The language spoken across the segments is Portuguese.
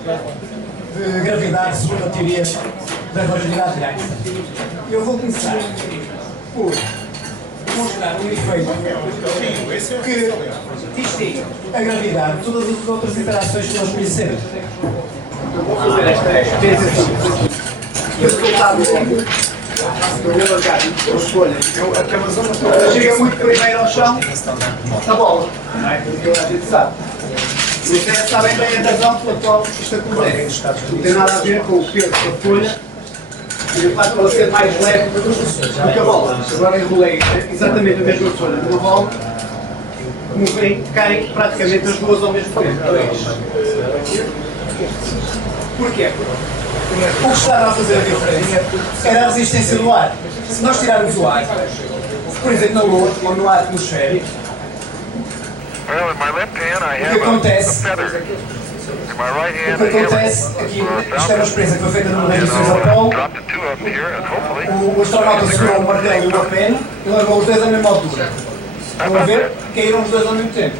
de gravidade segundo a teoria da relatividade de Einstein. Eu vou começar por mostrar um efeito que distingue a gravidade de todas as outras interações que nós conhecemos. Eu vou fazer esta experiência. E o resultado eu vou marcar a escolha. Aquela zona chega muito primeiro ao chão da bola. Não é? A gente sabe. Vocês sabem bem a razão pela qual isto acontece. Não tem nada a ver com o peso da folha e o facto de ela ser mais leve do que a bola. Agora enrolei exatamente a mesma folha numa bola, como vem, caem praticamente as duas ao mesmo tempo. Porquê? O que estava a fazer a diferença era a resistência do ar. Se nós tirarmos o ar, por exemplo na Lua ou no ar atmosférico, o que acontece aqui, isto é uma experiência que foi feita numa das missões ao Polo, o astronauta segurou um martelo e uma pena e levou os dois à mesma altura. Estão a ver? Caíram os dois ao mesmo tempo.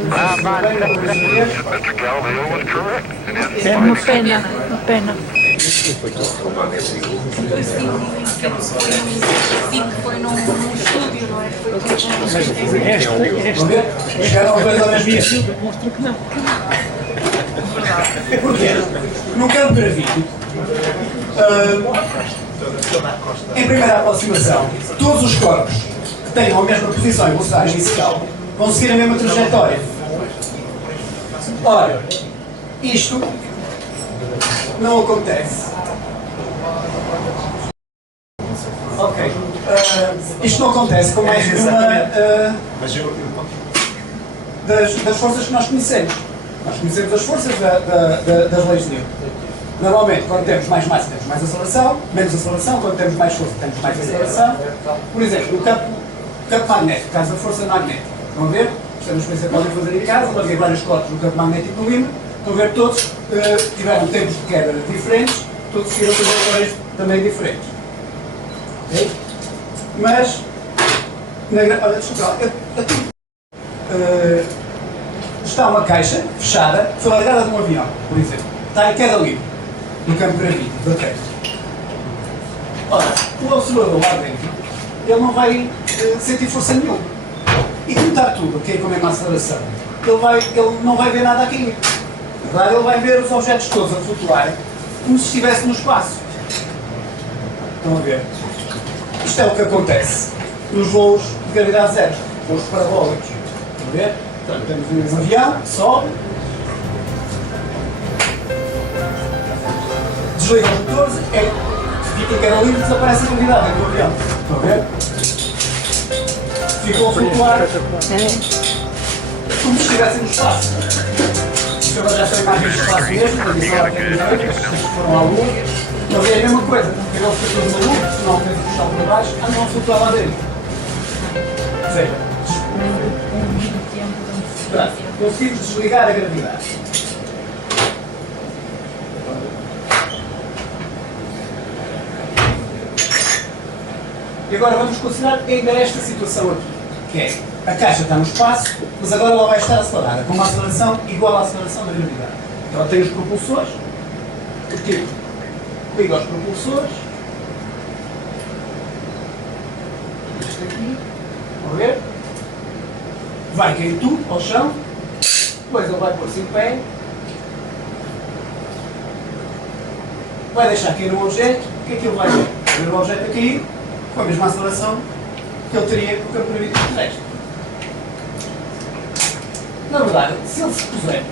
É uma pena, uma pena. Foi num estúdio, não é? Estão a ver? Chegaram os dois ao mesmo tempo. Mostra que não. Porquê? No campo gravítico, em primeira aproximação, todos os corpos que tenham a mesma posição e velocidade inicial vão seguir a mesma trajetória. Ora, isto não acontece. Ok. Isto não acontece com mais nenhuma das forças que nós conhecemos. Nós conhecemos as forças das leis de Newton. Normalmente, quando temos mais massa, temos mais aceleração, menos aceleração, quando temos mais força, temos mais aceleração. Por exemplo, no campo magnético, por causa da força magnética. Estão a ver? Isto é uma experiência que podem fazer em casa, larguei vários corpos no campo magnético do ímã. Estão a ver? Todos tiveram tempos de queda diferentes, todos seguiram trajetórias também diferentes. Okay? Mas, olha, desculpa, está uma caixa fechada, foi largada de um avião, por exemplo. Está em queda livre, no campo gravítico da Terra. Ora, o observador lá dentro, ele não vai sentir força nenhuma. E como está tudo a cair com a mesma aceleração, ele não vai ver nada a cair. Na verdade, ele vai ver os objetos todos a flutuar como se estivesse no espaço. Estão a ver? Isto é o que acontece nos voos de gravidade zero, voos parabólicos. Estão a ver? Portanto, temos um avião, sobe, desliga os motores, fica em queda livre e desaparece a gravidade dentro do avião. Estão a ver? Ficou a flutuar como se estivessem no espaço. Isto agora já são imagens do espaço mesmo, da missão arqueológica, que foram à Lua. Mas é a mesma coisa, porque eles ficam na Lua, se não têm que puxar para baixo, andam a flutuar lá dentro. Ou seja, conseguimos desligar a gravidade. E agora vamos considerar ainda esta situação aqui, que é, a caixa está no espaço, mas agora ela vai estar acelerada, com uma aceleração igual à aceleração da gravidade. Então tem os propulsores, o tipo liga aos propulsores, este aqui, vamos ver? Vai cair tudo ao chão, depois ele vai pôr-se em pé, vai deixar cair um objeto, o que é que ele vai ver? Vai ver o objeto a cair com a mesma aceleração que ele teria com o campo gravítico terrestre. Na verdade, se ele se puser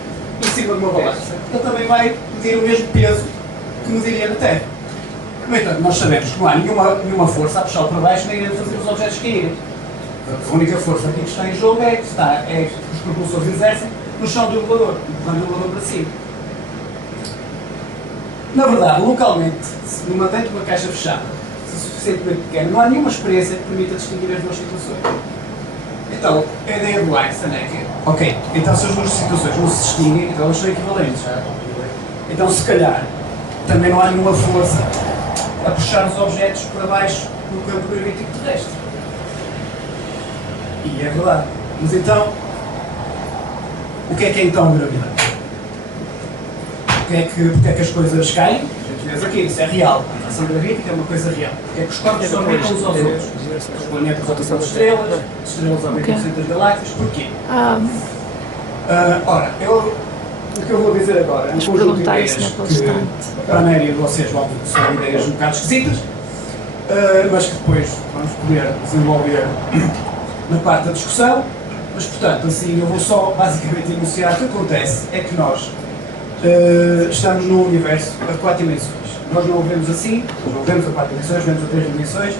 em cima de uma balança, ele também vai medir o mesmo peso que mediria na Terra. No entanto, nós sabemos que não há nenhuma força a puxá-lo para baixo nem a fazer os objetos caírem. A única força aqui que está em jogo é que os propulsores exercem no chão do elevador, empurrando o elevador para cima. Na verdade, localmente, se numa dentro de uma caixa fechada, se suficientemente pequena, não há nenhuma experiência que permita distinguir as duas situações. Então, a ideia do Einstein é que, ok, então se as duas situações não se distinguem, então elas são equivalentes. Então, se calhar, também não há nenhuma força a puxar os objetos para baixo no campo gravítico terrestre. E é verdade. Mas então, o que é então a gravidade? porque é que as coisas caem? A gente vê aqui, isso é real. A atração gravítica é uma coisa real. Porque é que os corpos se aumentam uns aos outros? Os planetas aumentam as estrelas aumentam o centro das galáxias. Porquê? Ora, o que eu vou dizer agora é um conjunto de ideias que para a maioria de vocês vão são ideias um bocado esquisitas, mas que depois vamos poder desenvolver na parte da discussão. Mas, portanto, assim, eu vou só basicamente enunciar o que acontece é que nós estamos num universo a 4 dimensões. Nós não o vemos assim, nós não vemos a 4 dimensões, vemos a 3 dimensões,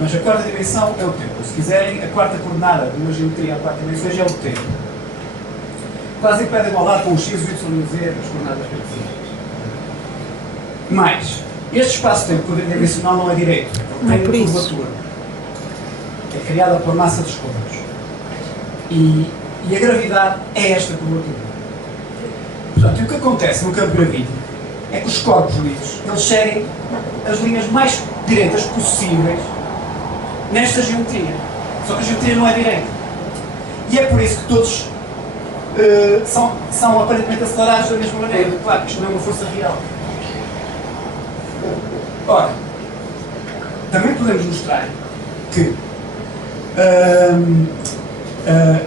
mas a quarta dimensão é o tempo. Se quiserem, a quarta coordenada de uma geometria a 4 dimensões é o tempo. Quase pé de igualdade com o x, o y e o z, as coordenadas específicas. Mas, este espaço-tempo quadridimensional não é direito, tem uma curvatura. É criada pela massa dos corpos. E a gravidade é esta curvatura. Portanto, o que acontece no campo gravítico é que os corpos livres, eles seguem as linhas mais direitas possíveis nesta geometria. Só que a geometria não é direita. E é por isso que todos são aparentemente acelerados da mesma maneira. Claro, isto não é uma força real. Ora, também podemos mostrar que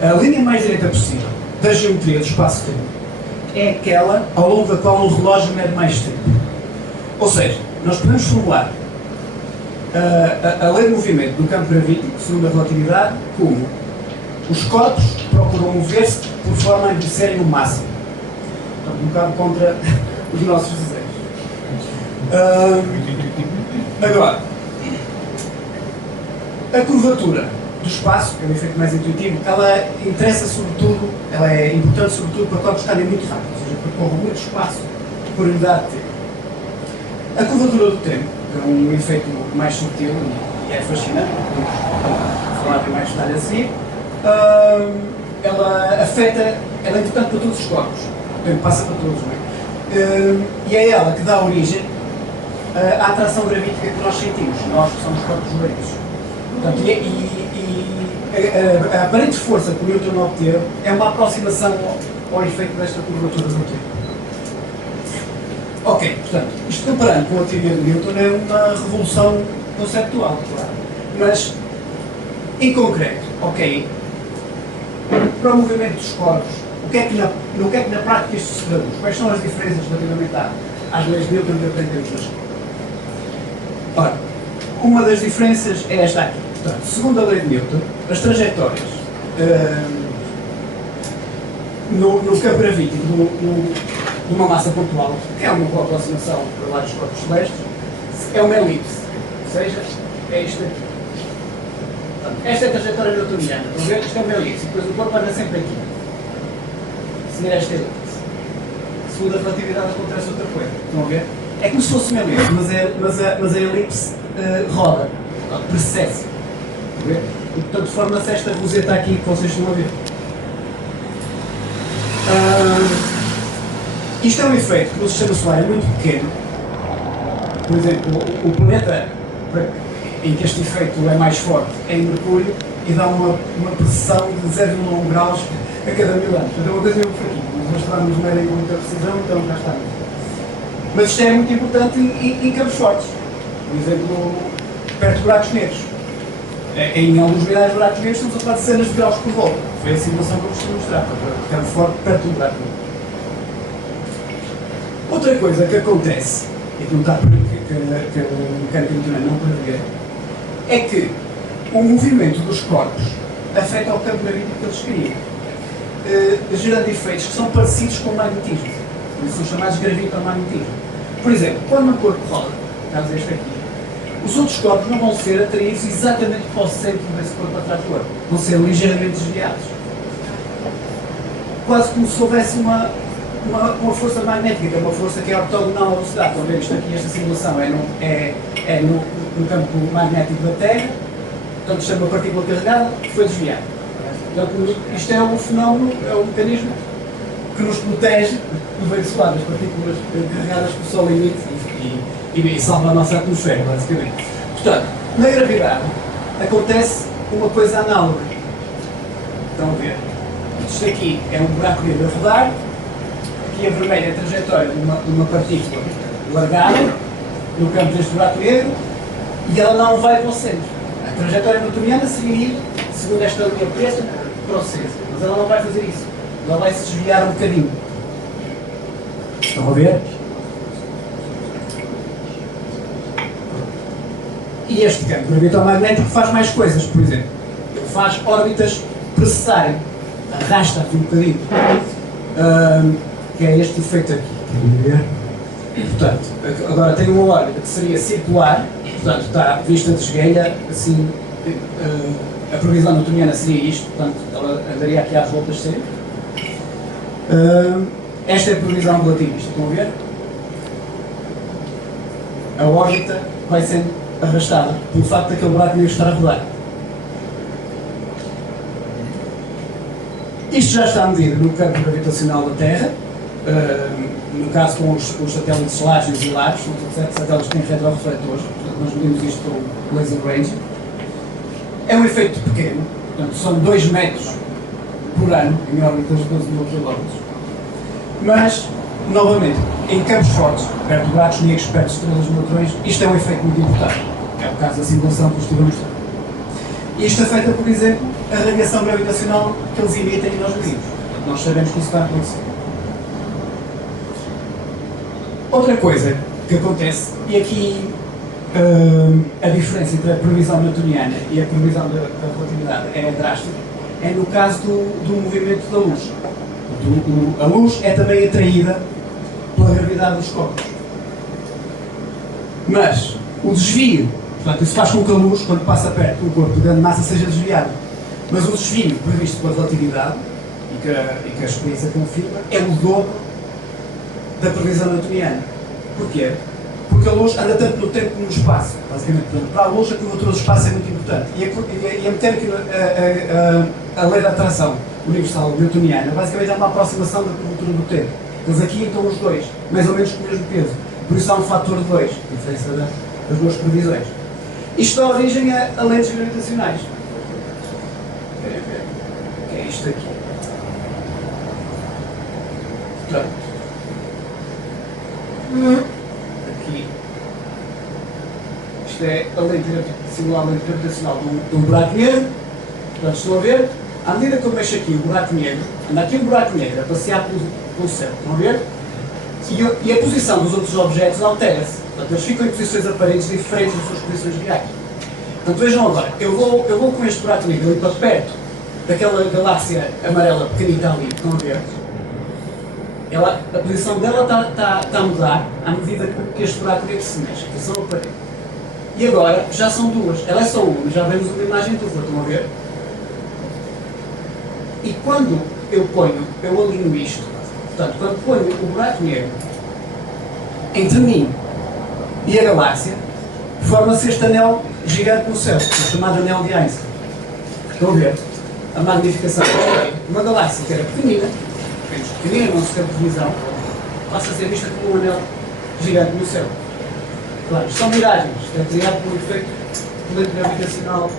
a linha mais direita possível da geometria do espaço-tempo é aquela ao longo da qual o relógio mede mais tempo. Ou seja, nós podemos formular a lei de movimento do campo gravítico, segundo a relatividade, como os corpos procuram mover-se por forma a envelhecerem no máximo. Portanto, um bocado contra os nossos desejos. Agora, a curvatura do espaço, que é o efeito mais intuitivo, ela interessa sobretudo, ela é importante sobretudo para corpos que andem muito rápido, ou seja, percorram muito espaço por unidade de tempo. A curvatura do tempo, que é um efeito mais sutil e é fascinante, vou falar em mais detalhe assim, ela é importante para todos os corpos, o tempo passa para todos, não é? E é ela que dá origem à atração gravítica que nós sentimos, nós que somos corpos lentos. Portanto, a aparente força que o Newton obteve é uma aproximação ao efeito desta curvatura do tempo. Ok, portanto, isto comparando com a teoria de Newton é uma revolução conceptual, claro. Mas, em concreto, ok, para o movimento dos corpos, no que é que na prática isto se traduz? Quais são as diferenças relativamente às leis de Newton que aprendemos na escola? Ora, uma das diferenças é esta aqui. Portanto, segundo a lei de Newton, as trajetórias no campo gravítico de uma massa pontual, que é uma boa aproximação para vários corpos celestes, é uma elipse. Ou seja, é isto aqui. Portanto, esta é a trajetória newtoniana. Estão a ver? Isto é uma elipse. E depois o corpo anda sempre aqui. Seguir esta elipse. Segundo a relatividade acontece outra coisa. Estão a ver? É como se fosse uma elipse, mas a elipse roda, precede. E portanto forma-se esta roseta aqui que vocês estão a ver. Isto é um efeito que no sistema solar é muito pequeno. Por exemplo, o planeta em que este efeito é mais forte é em Mercúrio e dá uma pressão de 0,1 graus a cada 1000 anos. Portanto, é uma coisa muito fraquinha. Os astrónomos medem com muita precisão, então já está. Mas isto é muito importante em campos fortes. Por exemplo, perto de buracos negros. Em alguns milhares de buracos negros estamos a falar de dezenas de graus por volta. Foi a simulação que eu vos estou a mostrar, para campo forte perto de um buraco negro. Outra coisa que acontece, e que não está que a mecânica newtoniana não prevê, é que o movimento dos corpos afeta o campo gravítico que eles criam, gerando efeitos que são parecidos com o magnetismo. São chamados gravitomagnetismo. Por exemplo, quando um corpo roda, caso este aqui, os outros corpos não vão ser atraídos exatamente para o centro desse corpo atrator. Vão ser ligeiramente desviados. Quase como se houvesse uma força magnética, uma força que é ortogonal à velocidade. Estão a ver isto aqui, esta simulação é no campo magnético da Terra, portanto isto é uma partícula carregada que foi desviada. Portanto, isto é um fenómeno, é um mecanismo que nos protege do vento solar, das partículas carregadas que o Sol emite e salva a nossa atmosfera, basicamente. Portanto, na gravidade acontece uma coisa análoga. Estão a ver? Isto aqui é um buraco negro a rodar, aqui a vermelha é a trajetória de uma partícula largada no campo deste buraco negro e ela não vai para o centro. A trajetória newtoniana seria ir, segundo esta linha preta, para o centro. Mas ela não vai fazer isso. Ela vai se desviar um bocadinho. Estão a ver? E este campo gravitomagnético faz mais coisas, por exemplo. Ele faz órbitas precessarem. Arrasta aqui um bocadinho. Que é este efeito aqui. Querem ver? Portanto, agora tem uma órbita que seria circular. Portanto, está vista de esguelha, assim, a previsão newtoniana seria isto. Portanto, ela andaria aqui às voltas sempre. Esta é a previsão relativista. Estão a ver? A órbita vai sendo arrastada pelo facto daquele buraco negro estar a rodar. Isto já está medido no campo gravitacional da Terra, no caso com os satélites Lágios e Lares, os satélites têm retrorefletores, portanto nós medimos isto com o laser ranging. É um efeito pequeno, portanto são 2 metros por ano, em órbitas de 12 mil km. Mas, novamente, em campos fortes, perto de buracos negros, perto de estrelas de neutrões, isto é um efeito muito importante. É o caso da simulação que eu estive a mostrar. Isto afeta, por exemplo, a radiação gravitacional que eles emitem e nós medimos. Nós sabemos que isso está a acontecer. Outra coisa que acontece, e aqui a diferença entre a previsão newtoniana e a previsão da relatividade é drástica, é no caso do movimento da luz. A luz é também atraída pela gravidade dos corpos. Mas o desvio, portanto, isso faz com que a luz, quando passa perto do corpo de grande massa, seja desviada. Mas o desvio previsto pela relatividade, e que a experiência confirma, é o dobro da previsão newtoniana. Porquê? Porque a luz anda tanto no tempo como no espaço. Basicamente, portanto, para a luz, a curvatura do espaço é muito importante. E a mecânica, a lei da atração universal newtoniana, basicamente é uma aproximação da curvatura do tempo. Eles aqui estão os dois, mais ou menos com o mesmo peso. Por isso há um fator de 2, diferença das duas previsões. Isto dá origem a lentes gravitacionais. Que é isto aqui. Portanto, aqui, isto é a lente simular a lente gravitacional de um buraco negro. Portanto, estão a ver? À medida que eu mexo aqui o buraco negro, anda aqui um buraco negro a passear pelo céu. Estão a ver? E a posição dos outros objetos altera-se. Portanto, eles ficam em posições aparentes diferentes das suas posições reais. Portanto, vejam agora, eu vou com este buraco negro ali para perto daquela galáxia amarela pequenita ali, estão a ver? A posição dela está a mudar à medida que este buraco negro se mexe, a posição aparente. E agora já são duas, ela é só uma, já vemos uma imagem dupla, estão a ver? E quando eu alinho isto, portanto, quando ponho o buraco negro entre mim e a galáxia, forma-se este anel gigante no céu, o chamado anel de Einstein. Estão a ver? A magnificação. Uma galáxia que era pequenina, não se tem previsão, passa a ser vista como um anel gigante no céu. Claro, são miragens, é criado por um efeito gravitacional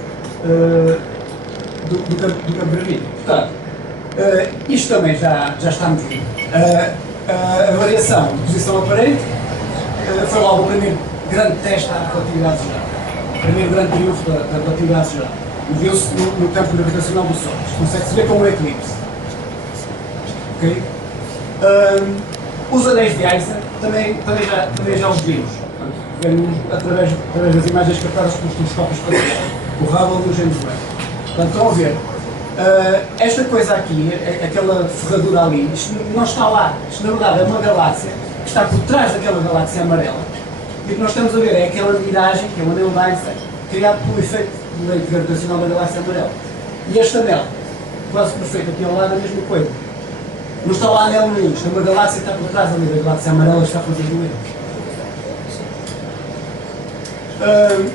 do campo gravítico. Portanto, isto também já está medido. A variação de posição aparente foi logo o primeiro grande teste à relatividade geral. O primeiro grande triunfo da relatividade geral. Mediu-se no campo gravitacional do Sol. Isto consegue-se ver como um eclipse. Okay? Os anéis de Einstein também já os vimos. Vemos através das imagens captadas pelos telescópios espaciais. O Hubble e o James Webb. Portanto, estão a ver. Esta coisa aqui, aquela ferradura ali, isto não está lá. Isto na verdade é uma galáxia que está por trás daquela galáxia amarela. E o que nós estamos a ver é aquela miragem, que é o anel de Einstein, criado pelo efeito de lente gravitacional da galáxia amarela. E este anel, quase perfeito, aqui ao lado é a mesma coisa. Não está lá anel nenhum, isto é uma galáxia que está por trás ali da galáxia amarela que está a fazer doer.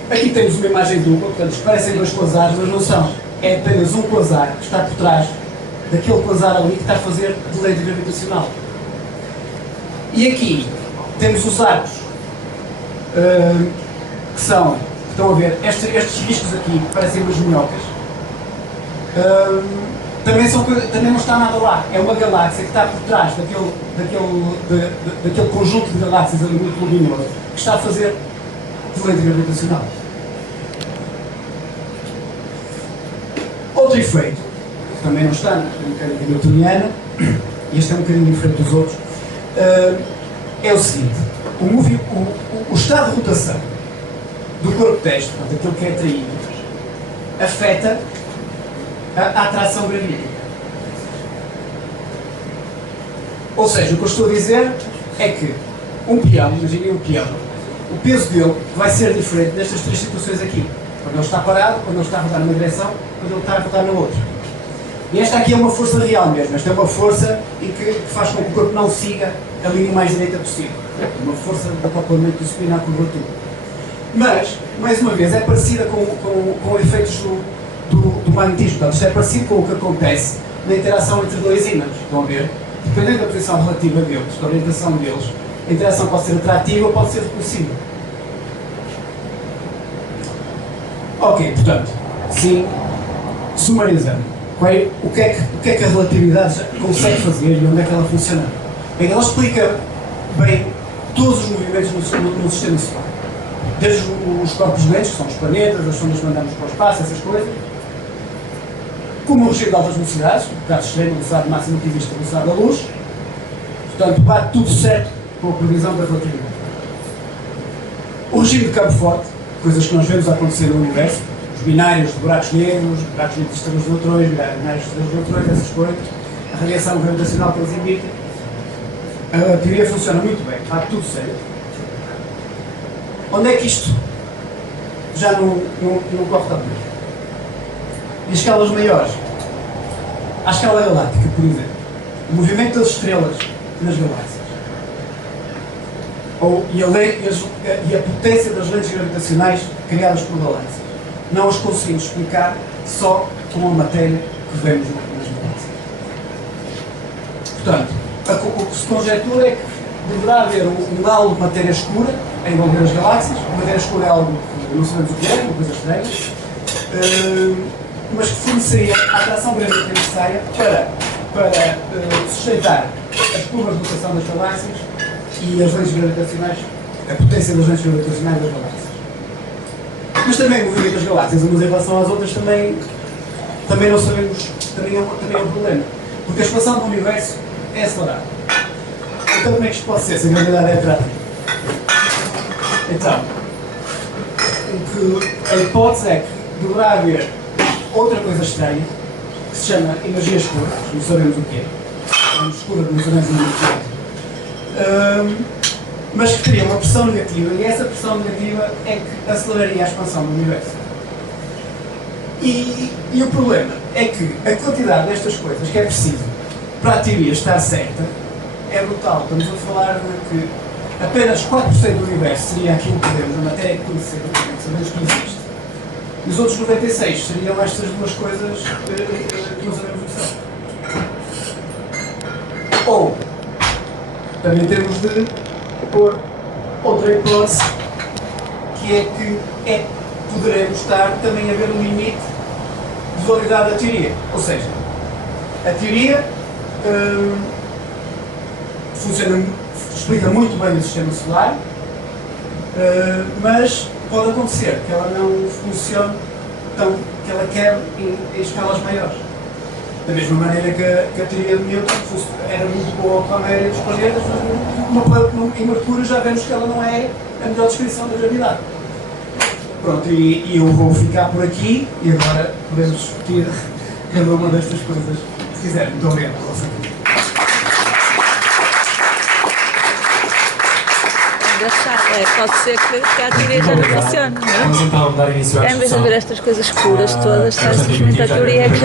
Aqui temos uma imagem dupla, portanto, parecem dois quasares, mas não são. É apenas um quasar que está por trás daquele quasar ali que está a fazer de lente gravitacional. E aqui temos os arcos que estão a ver, estes riscos aqui que parecem umas minhocas, também não está nada lá. É uma galáxia que está por trás daquele conjunto de galáxias ali muito luminoso que está a fazer lente gravitacional. Outro efeito, que também não está na mecânica newtoniana, e este é um bocadinho diferente dos outros, é o seguinte: o estado de rotação do corpo terrestre, portanto, aquilo que é atraído, afeta a atração gravítica. Ou seja, o que eu estou a dizer é que um peão, imaginem um peão, o peso dele vai ser diferente nestas três situações aqui. Quando ele está parado, quando ele está a rodar numa direção, quando ele está a rodar na outra. E esta aqui é uma força real mesmo. Esta é uma força em que faz com que o corpo não siga a linha mais direita possível. Uma força de acoplamento do supino à curvatura. Mas, mais uma vez, é parecida com efeitos do magnetismo. Portanto, isto é parecido com o que acontece na interação entre dois ímãs. Estão a ver? Dependendo da posição relativa deles, da orientação deles, a interação pode ser atrativa ou pode ser repulsiva. Ok, portanto, sim, sumarizando. O que é que a relatividade consegue fazer e onde é que ela funciona? Bem, ela explica bem todos os movimentos no sistema solar. Desde os corpos lentos, que são os planetas, as sondas que mandamos para o espaço, essas coisas, como o regime de altas velocidades, no caso extremo, a velocidade máxima que existe, a velocidade da luz. Portanto, bate tudo certo com a previsão da relatividade. O regime de campo forte, coisas que nós vemos acontecer no universo, os binários de buracos negros de estrelas de neutrões, binários de estrelas de neutrões, essas coisas, a radiação gravitacional que eles emitem, a teoria funciona muito bem, bate tudo certo. Onde é que isto já não corre tão bem? Em escalas maiores, à escala galáctica, por exemplo, o movimento das estrelas nas galáxias e a potência das lentes gravitacionais criadas por galáxias, não as conseguimos explicar só com a matéria que vemos nas galáxias. Portanto, o que se conjetura é que deverá haver um halo de matéria escura a envolver as galáxias. A matéria escura é algo que não sabemos o que é, uma coisa estranha, mas que forneceria a atração gravítica necessária para sustentar as curvas de rotação das galáxias e as lentes gravitacionais, a potência das lentes gravitacionais das galáxias. Mas também o movimento das galáxias, umas em relação às outras, também não sabemos, também é um problema. Porque a expansão do universo é acelerada. Então como é que isto pode ser, se a gravidade é atrativa? Então, a hipótese é que deverá haver outra coisa estranha, que se chama energia escura, não sabemos o que é. É escura, não sabemos o que é. Mas que teria uma pressão negativa, e essa pressão negativa é que aceleraria a expansão do universo. E o problema é que a quantidade destas coisas que é preciso para a teoria estar certa é brutal. Estamos a falar de que apenas 4% do universo seria aquilo que vemos, a matéria que conhecemos, que sabemos que existe. E os outros 96% seriam estas duas coisas que não sabemos o que são. Ou, também temos de pôr outra hipótese, que é que poderemos estar também a ver um limite de validade da teoria. Ou seja, a teoria explica muito bem o sistema solar, mas pode acontecer que ela não funcione que ela quer em escalas maiores. Da mesma maneira que a teoria de Newton era muito boa para a maioria dos planetas, mas em Mercúrio já vemos que ela não é a melhor descrição da gravidade. Pronto, e eu vou ficar por aqui e agora podemos discutir cada uma destas coisas, se quiser. Muito obrigado pela vossa atenção. Pode ser que a teoria já não funcione, não é? Vamos então dar início à Em vez de discussão. haver estas coisas escuras todas, está simplesmente a teoria que